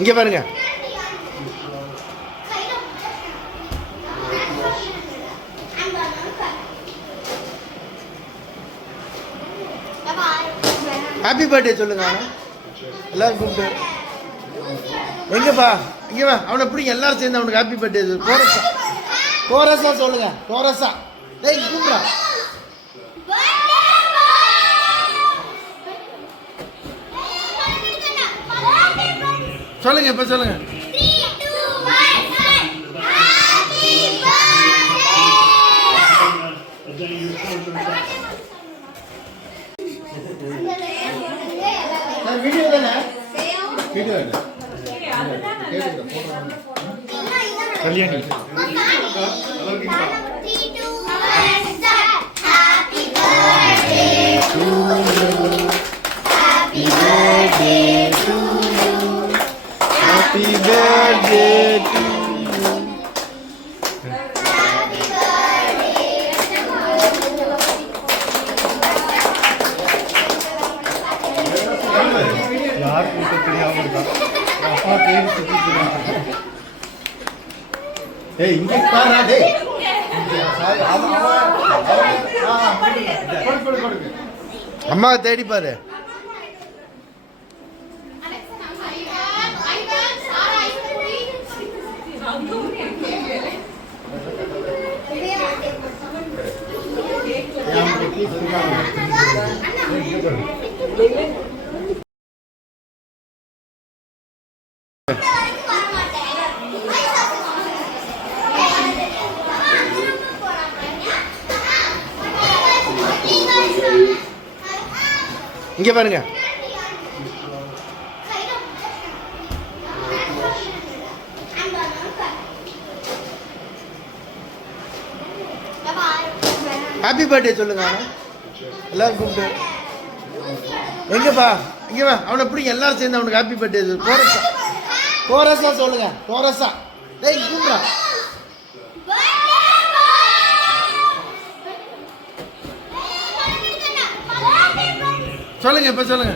இங்க பாருங்க. Happy birthday சொல்லுங்க. எல்லாரும் கூப்பிட்டு எங்கப்பா இங்க வா. அவனை பிடிங்க, எல்லாரும் சேர்ந்து அவனுக்கு ஹாப்பி பர்த்டே கோரஸா கோரஸா சொல்லுங்க. கோரஸா டேய் கூப்பிடா. சொல்லுங்க, இப்ப சொல்லுங்க. வீடியோ தானே? வீடியோ இல்லை, Kalyani. Happy birthday to you. யார் கூட்ட தெரியாம இருக்கா? அப்பா பேர் சுத்தி. ஏய் இங்க பாரு டேய். அம்மா தேடி பாரு. இங்க பாருங்க. ஹாப்பி பர்த்டே சொல்லுங்க. எல்லாரும் கூப்பிட்டு எங்கப்பா இங்க வா. அவனை பிடிங்க, எல்லாரும் சேர்ந்து அவனுக்கு ஹாப்பி பர்த்டே கோரஸா கோரஸா சொல்லுங்க. கோரஸா டேய் கூப்பிடா. சொல்லுங்க, இப்ப சொல்லுங்க.